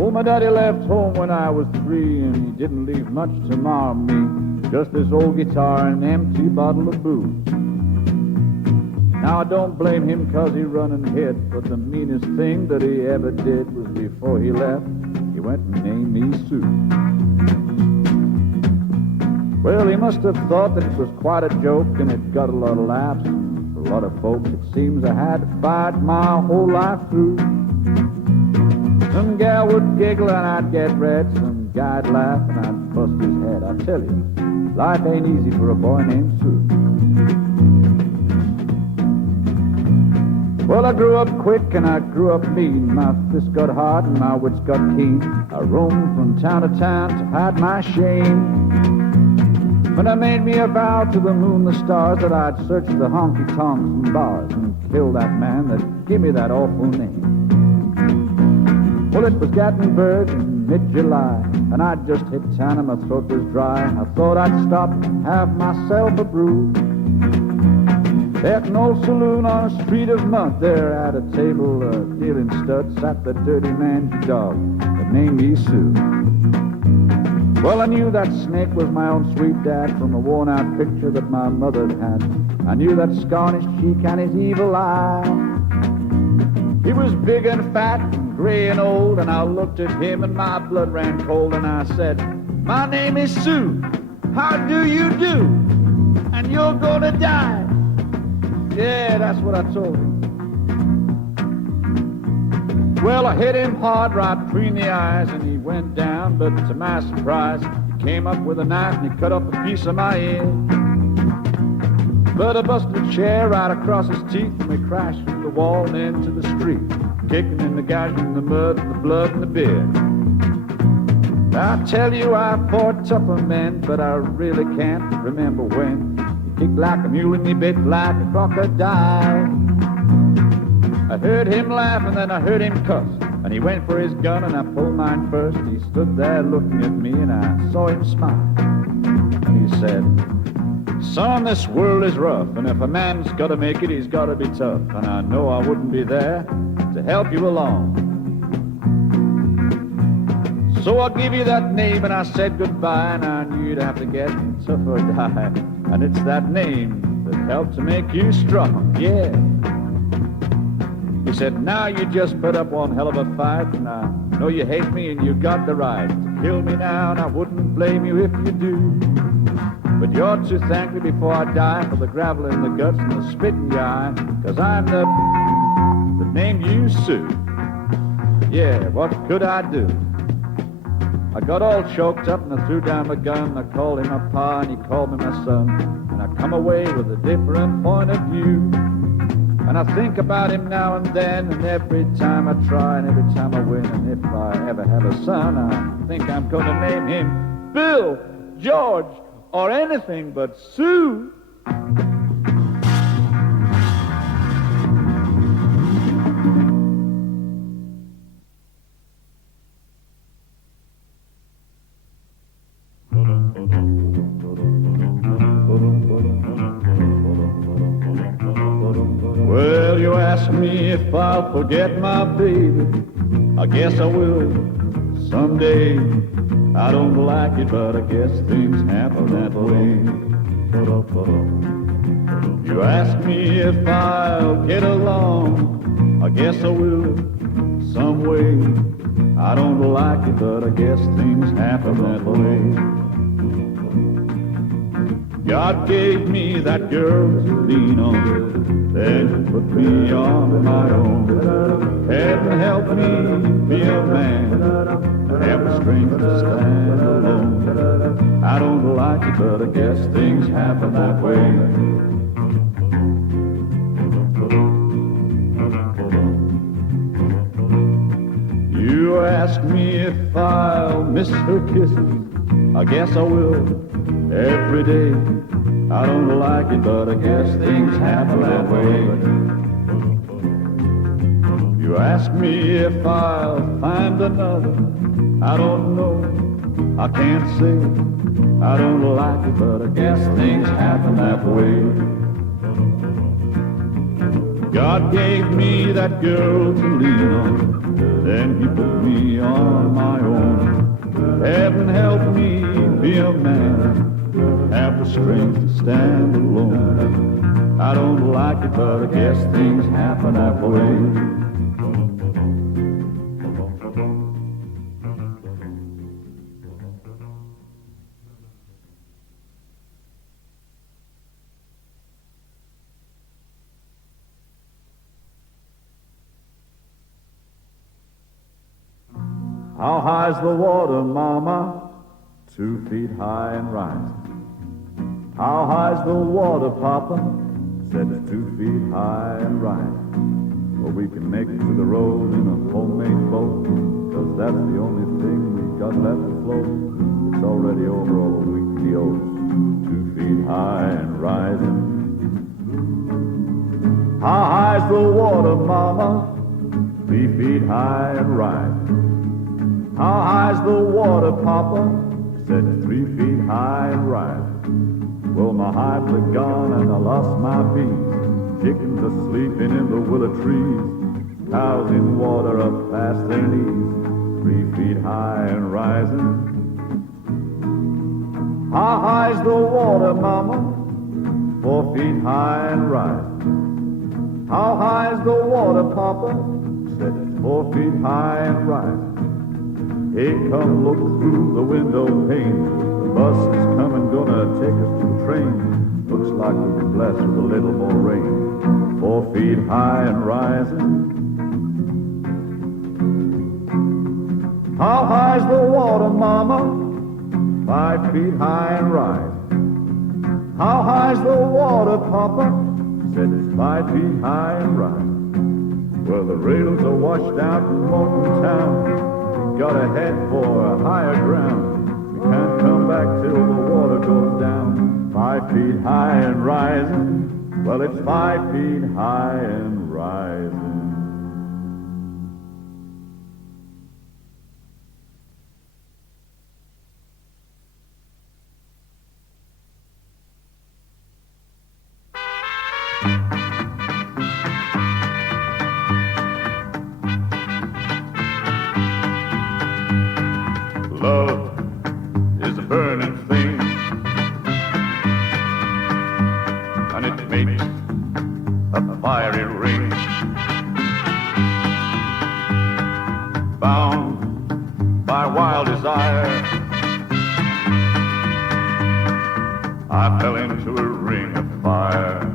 Oh, my daddy left home when I was 3, and he didn't leave much to mar me, just this old guitar and an empty bottle of booze. Now I don't blame him 'cause he run and hid, but the meanest thing that he ever did was before he left, he went and named me Sue. Well, he must have thought that it was quite a joke, and it got a lot of laughs. For a lot of folks, it seems I had to fight my whole life through. Some gal would giggle and I'd get red, some guy'd laugh and I'd bust his head. I tell you, life ain't easy for a boy named Sue. Well, I grew up quick and I grew up mean. My fists got hard and my wits got keen. I roamed from town to town to hide my shame. When I made me a vow to the moon, the stars, that I'd search the honky-tonks and bars and kill that man that gave me that awful name. Well, it was Gatlinburg in mid-July, and I'd just hit town and my throat was dry. I thought I'd stop and have myself a brew. At an old saloon on a street of mud, there at a table dealing studs sat the dirty mangy dog that named me Sue. Well, I knew that snake was my own sweet dad from a worn-out picture that my mother had. I knew that scornish cheek and his evil eye. He was big and fat and gray and old, and I looked at him and my blood ran cold, and I said, "My name is Sue. How do you do? And you're gonna die." Yeah, that's what I told him. Well, I hit him hard right between the eyes, and he went down, but to my surprise, he came up with a knife and he cut up a piece of my ear. But I busted a chair right across his teeth, and we crashed through the wall and into the street, kicking in the gouge and the mud and the blood and the beer. I tell you, I fought tougher men, but I really can't remember when. He kicked like a mule and he bit like a crocodile. I heard him laugh and then I heard him cuss, and he went for his gun and I pulled mine first. He stood there looking at me and I saw him smile, and he said, "Son, this world is rough, and if a man's gotta make it, he's gotta be tough. And I know I wouldn't be there to help you along. So I'll give you that name," and I said goodbye, and I knew you'd have to get tough or die. And it's that name that helped to make you strong, yeah. He said, "Now you just put up one hell of a fight, and I know you hate me and you got the right to kill me now, and I wouldn't blame you if you do. But you ought to thank me before I die for the gravel in the guts and the spit in your eye, 'cause I'm the that named you Sue. Yeah, what could I do?" I got all choked up and I threw down my gun. I called him my pa and he called me my son, and I come away with a different point of view. And I think about him now and then, and every time I try and every time I win. And if I ever have a son, I think I'm gonna name him Bill, George, or anything but Sue. Well, you ask me if I'll forget my baby. I guess I will someday. I don't like it, but I guess things happen that way. You ask me if I'll get along. I guess I will some way. I don't like it, but I guess things happen that way. God gave me that girl to lean on, then put me on my own. Heaven help me be a man, have the strength to stand alone. I don't like it, but I guess things happen that way. You ask me if I'll miss her kisses. I guess I will every day. I don't like it, but I guess things happen that way. You ask me if I'll find another. I don't know, I can't say. I don't like it, but I guess things happen that way. God gave me that girl to lean on, then he put me on my own. Heaven help me be a man, have the strength to stand alone. I don't like it, but I guess things happen that way. How high's the water, Mama? 2 feet high and rising. How high's the water, Papa? Said it's 2 feet high and rising. Well, we can make it to the road in a homemade boat, 'cause that's the only thing we got left afloat. It's already over all the weekly oats. 2 feet high and rising. How high's the water, Mama? 3 feet high and rising. How high's the water, Papa? Said 3 feet high and rising. Well, my hives are gone and I lost my bees. Chickens are sleeping in the willow trees. Cows in water up past their knees. 3 feet high and rising. How high's the water, Mama? 4 feet high and rising. How high's the water, Papa? Said it's 4 feet high and rising. Hey, come look through the window pane. The bus is coming, gonna take us to the train. Looks like we'll be blessed with a little more rain. 4 feet high and rising. How high's the water, Mama? 5 feet high and rising. How high's the water, Papa? Said it's 5 feet high and rising. Well, the rails are washed out in Morton town. Gotta head for higher ground. We can't come back till the water goes down. 5 feet high and rising. Well, it's 5 feet high and rising. Love is a burning thing, and it makes a fiery ring. Bound by wild desire, I fell into a ring of fire.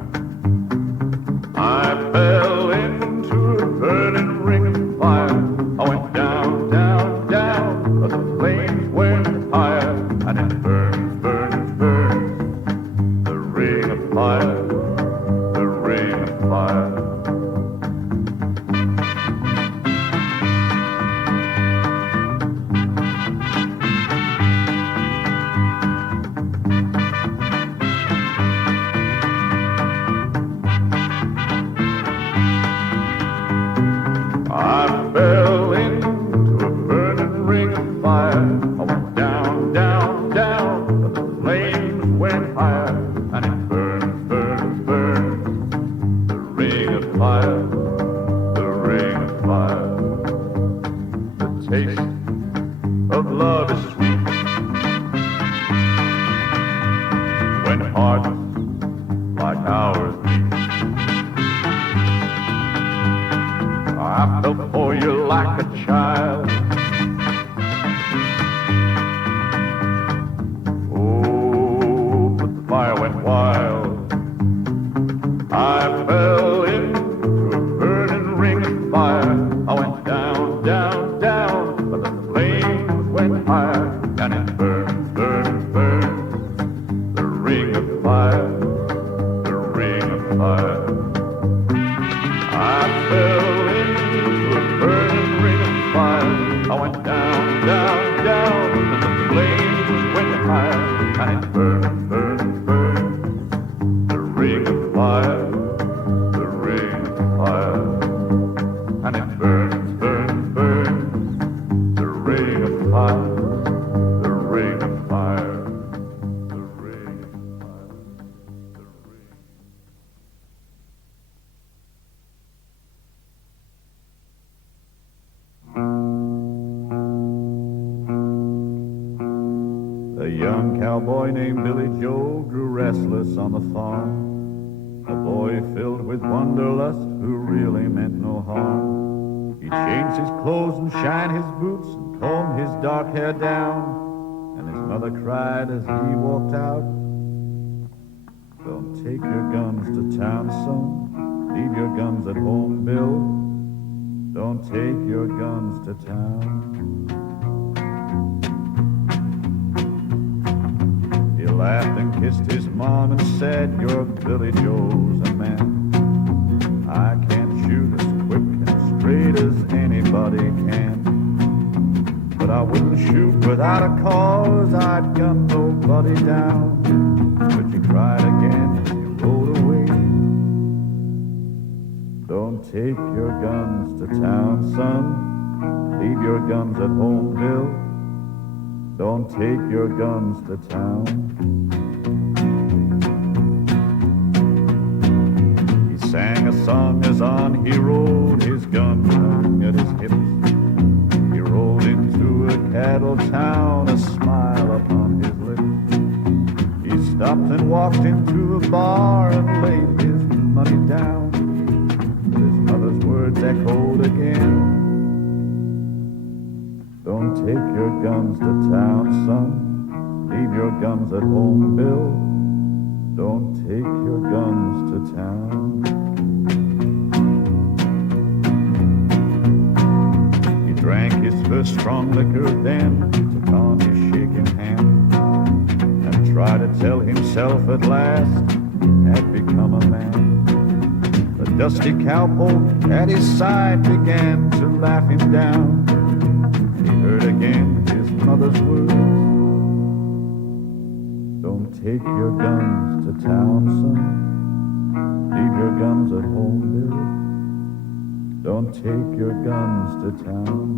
I fell into a burning ring of fire. I went down, down, down, but the flames went higher, and it burns, burns, burns. The ring of fire, the ring of fire. I fell into a burning ring of fire. I went down, down, down, but the flames went higher, and it burns, burns, burns. The ring of fire, the ring of fire. The taste of love is sweet when hearts like ours meet. I fell for you like a child. Oh, but the fire went wild. I fell into a burning ring of fire. I went down, down, down, but the flames went higher, and it burns, burns, burns. The ring of fire, the ring of fire. I fell into a burning ring of fire. I went down, down, down, and the flames went higher, and it burns, burns, burns. The ring of fire, the ring of fire, and it burns, burns, burns. The ring of fire, the ring of fire, the ring of fire, the ring. young cowboy named Billy Joe grew restless on the farm. A boy filled with wanderlust who really meant no harm. He changed his clothes and shined his boots and combed his dark hair down. And his mother cried as he walked out, "Don't take your guns to town, son. Leave your guns at home, Bill. Don't take your guns to town." He laughed and kissed his mom and said, "Your Billy Joe's a man. I can't shoot as quick and straight as anybody can. But I wouldn't shoot without a cause, I'd gun nobody down." But he cried again as he rode away, "Don't take your guns to town, son. Leave your guns at home, Bill. Don't take your guns to town." He sang a song as on he rode, his gun hung at his hips. He rode into a cattle town, a smile upon his lips. He stopped and walked into a bar and laid his money down. But his mother's words echoed again, "Don't take your guns to town, son. Leave your guns at home, Bill. Don't take your guns to town." He drank his first strong liquor, then took on his shaking hand and tried to tell himself at last had become a man. The dusty cowpoke at his side began to laugh him down. He heard again his mother's words, "Don't take your guns to town, son. Leave your guns at home, Bill. Don't take your guns to town."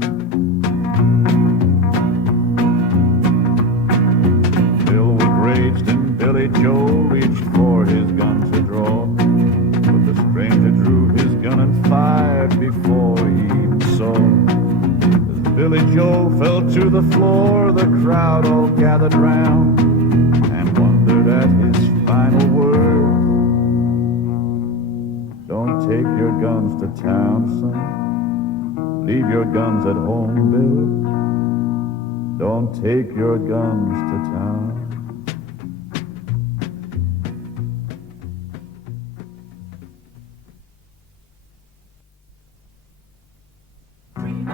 Bill was raged and Billy Joe reached for his gun to draw. But the stranger drew his gun and fired before he even saw. Billy Joe fell to the floor, the crowd all gathered round and wondered at his final words. "Don't take your guns to town, son. Leave your guns at home, Bill. Don't take your guns to town." Dream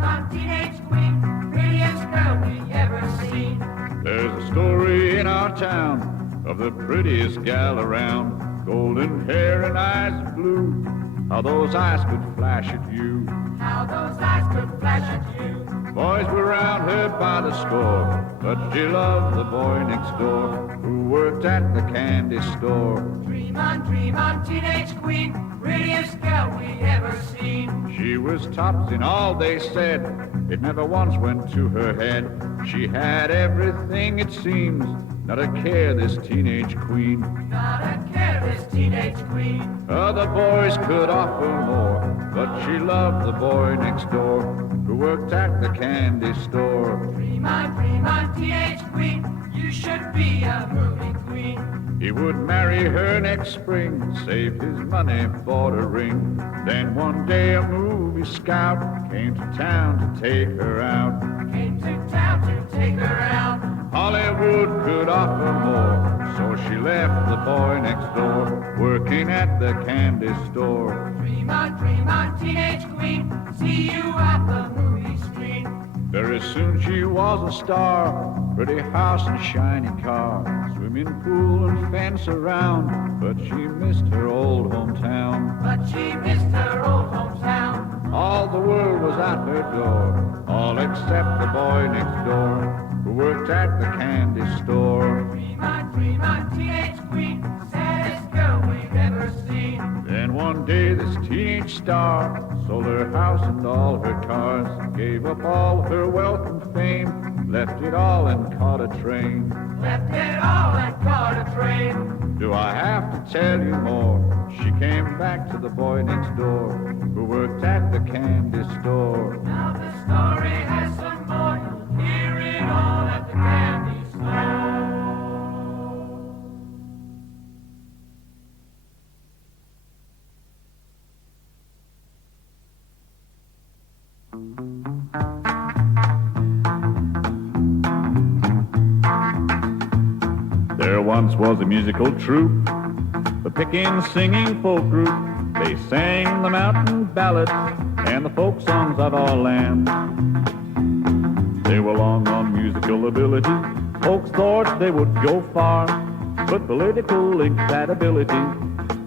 on, teenage queen, prettiest girl we ever seen. There's a story in our town of the prettiest gal around. Golden hair and eyes of blue, how those eyes could flash at you. How those eyes could flash at you. Boys were round her by the score, but she loved the boy next door who worked at the candy store. Dream on, teenage queen, prettiest girl we ever seen. She was tops in all they said, it never once went to her head. She had everything it seems, not a care this teenage queen. Not a care this teenage queen. Other boys could offer more, but she loved the boy next door who worked at the candy store. Dream on, teenage queen, you should be a movie queen. He would marry her next spring, save his money, bought a ring. Then one day a movie scout came to town to take her out. Came to town to take her out. Hollywood could offer more, so she left the boy next door, working at the candy store. Dream on, teenage queen, see you at the movie screen. Very soon she was a star, pretty house and shiny car, swimming pool and fence around, but she missed her old hometown. But she missed her old hometown. All the world was at her door, all except the boy next door, who worked at the candy store. Dream on, teenage queen, saddest girl we've ever seen. Then one day this teenage star sold her house and all her cars, gave up all her wealth and fame, left it all and caught a train. Left it all and caught a train. Do I have to tell you more? She came back to the boy next door, who worked at the candy store. Now the story has some more, you'll hear it all at the candy store. There once was a musical troupe, the pickin' singing folk group. They sang the mountain ballads and the folk songs of our land. They were long on musical ability. Folks thought they would go far, but political incompatibility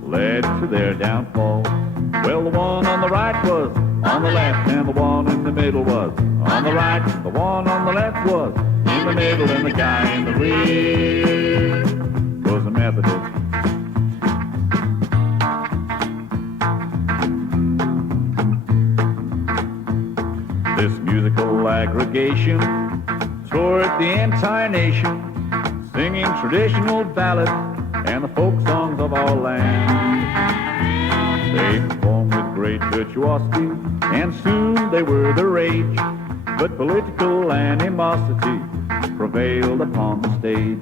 led to their downfall. Well, the one on the right was on the left, and the one in the middle was on the right. The one on the left was in the middle, and the guy in the rear was a Methodist. This musical aggregation toured the entire nation, singing traditional ballads and the folk songs of our land. They performed with great virtuosity, and soon they were the rage. But political animosity prevailed upon the stage.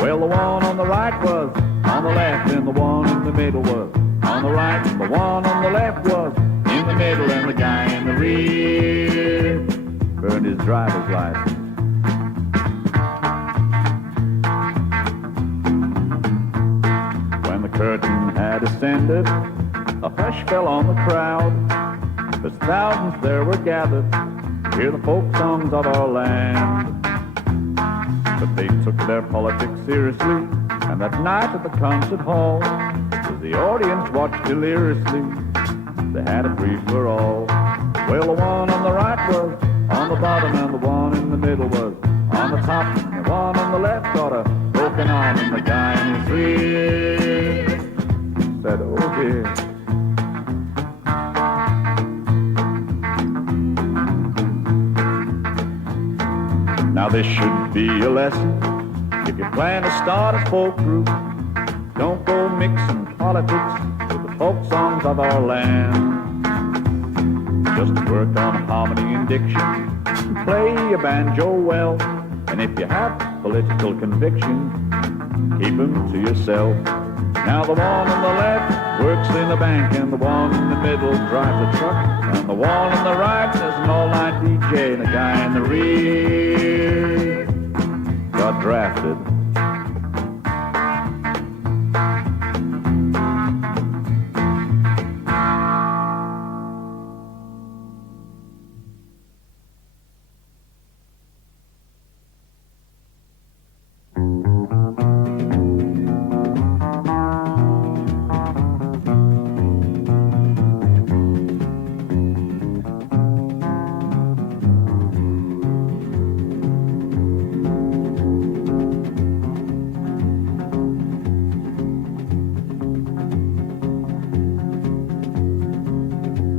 Well, the one on the right was on the left, and the one in the middle was on the right. The one on the left was in the middle, and the guy in the rear burned his driver's license. When the curtain had ascended, a hush fell on the crowd. As thousands there were gathered to hear the folk songs of our land. But they took their politics seriously, and that night at the concert hall, as the audience watched deliriously, they had a free-for-all. Well, the one on the right was on the bottom, and the one in the middle was on the top. And the one on the left got a broken arm, and the guy in his rear said, "Oh dear." Now this should be a lesson. If you plan to start a folk group, don't go mixing politics with the folk songs of our land. Just work on harmony and diction, and play your banjo well. And if you have political conviction, keep them to yourself. Now the one on the left works in the bank, and the one in the middle drives a truck, and the one on the right is an all-night DJ, and the guy in the rear got drafted.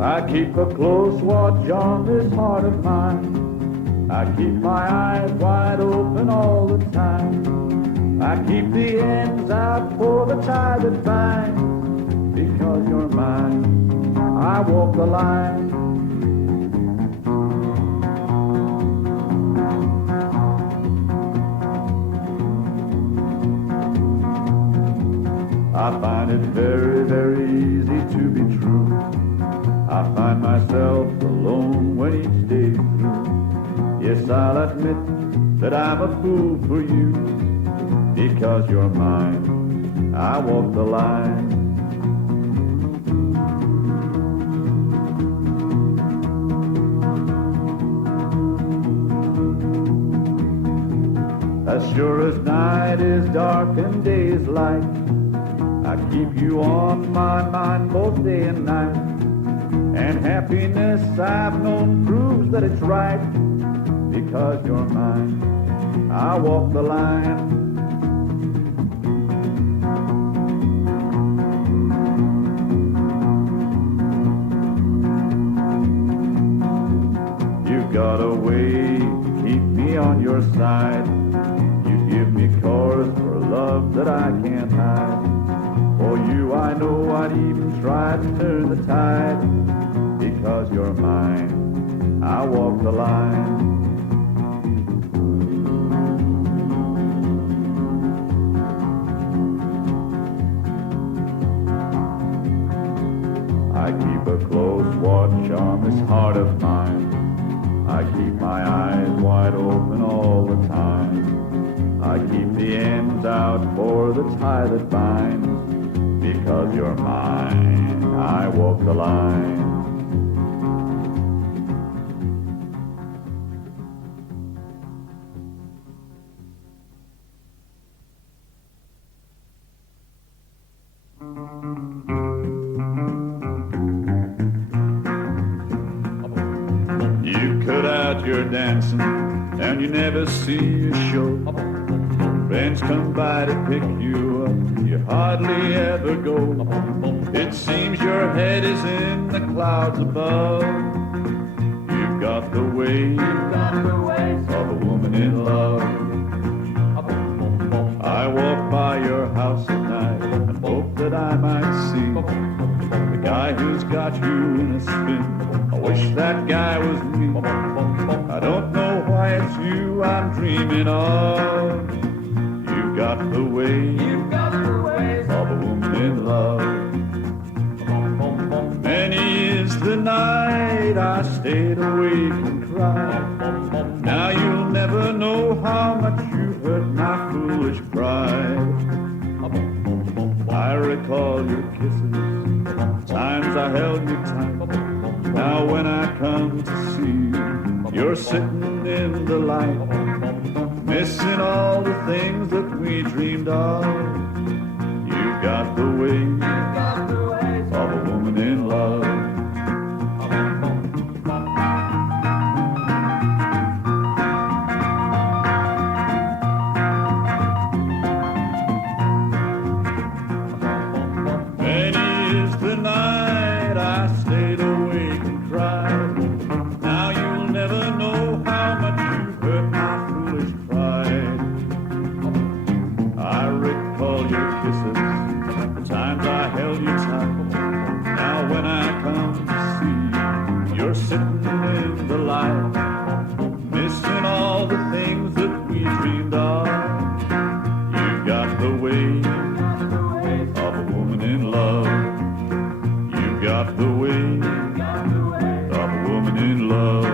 I keep a close watch on this heart of mine. I keep my eyes wide open all the time. I keep the ends out for the tie that binds. Because you're mine, I walk the line. I find it very, very easy to be true. I find myself alone when each day's through. Yes, I'll admit that I'm a fool for you. Because you're mine, I walk the line. As sure as night is dark and day is light, I keep you on my mind both day and night. And happiness I've known proves that it's right. Because you're mine, I walk the line. You've got a way to keep me on your side. You give me cause for love that I can't hide. For you I know I'd even try to turn the tide. Because you're mine, I walk the line. I keep a close watch on this heart of mine. I keep my eyes wide open all the time. I keep the ends out for the tie that binds. Because you're mine, I walk the line. You cut out your dancing and you never see a show. Friends come by to pick you up, you hardly ever go. It seems your head is in the clouds above. You've got the ways of a woman in love. I walk by your house at night and hope that I might see the guy who's got you in a spin. I wish that guy was me. I don't know why it's you I'm dreaming of. You've got the ways of a woman in love. Many is the night I stayed awake and cried. Now you'll never know how much you hurt my foolish pride. I recall your kisses, times I held you tight. Now when I come to see you, you're sitting in the light, missing all the things that we dreamed of. You've got the ways of a woman in love. Many is the night I stayed awake and cried. Now you'll never know how much you hurt my foolish pride. I recall your kisses, the times I held you tight. Now when I come to see you, you're sitting in the light, missing all the things that we dreamed of. You've got the ways of a woman in love. You've got the ways of a woman in love.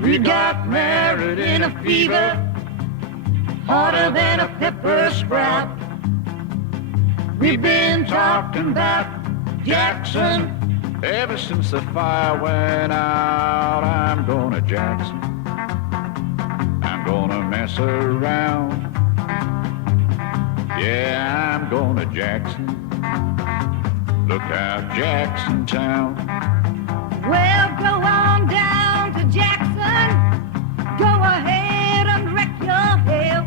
We got married in a fever, hotter than a pepper sprout. We've been talking about Jackson Ever since the fire went out, I'm going to Jackson. I'm gonna mess around. Yeah, I'm going to Jackson. Look out, Jackson Town. Well, go on down to Jackson. Go ahead and wreck your hell.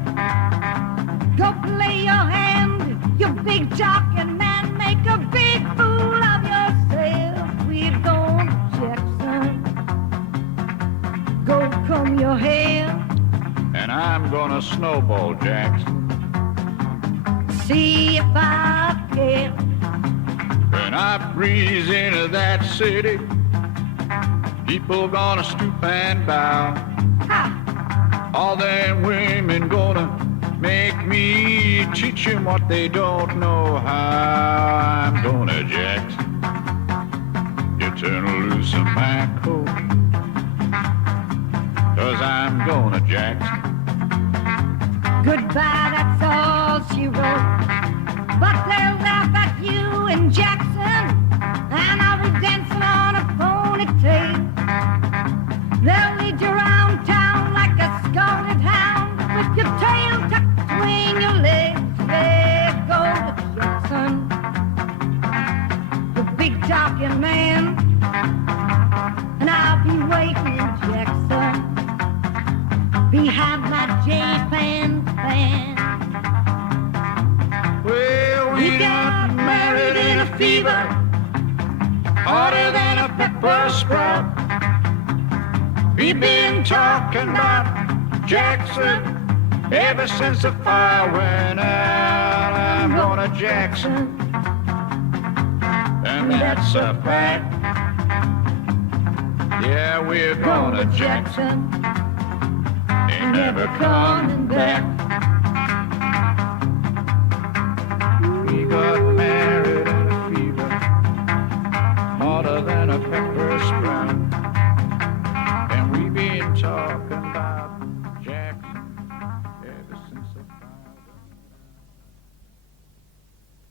Go play your hand, you big talking man. Make a big fool of yourself. We're going to Jackson. Go comb your hair. And I'm gonna snowball Jackson. See if I care. When I breeze into that city, people gonna stoop and bow. Ha! All them women gonna make me teach them what they don't know how. I'm gonna Jackson. You turn loose of my coat, 'cause I'm gonna Jackson. Goodbye, that's all she wrote. But they'll laugh at you in Jackson, and I'll be dancing on a ponytail. They'll lead you around town like a scalded hound, with your tail tucked between your legs. Yeah, go to Jackson, the big talking man, and I'll be waiting in Jackson behind my J-Pan fan. Well, we got married in a fever, hotter than a pepper sprout. We've been talking about Jackson ever since the fire went out. I'm going to Jackson, and that's a fact. Yeah, we're going to Jackson. Ain't never coming back.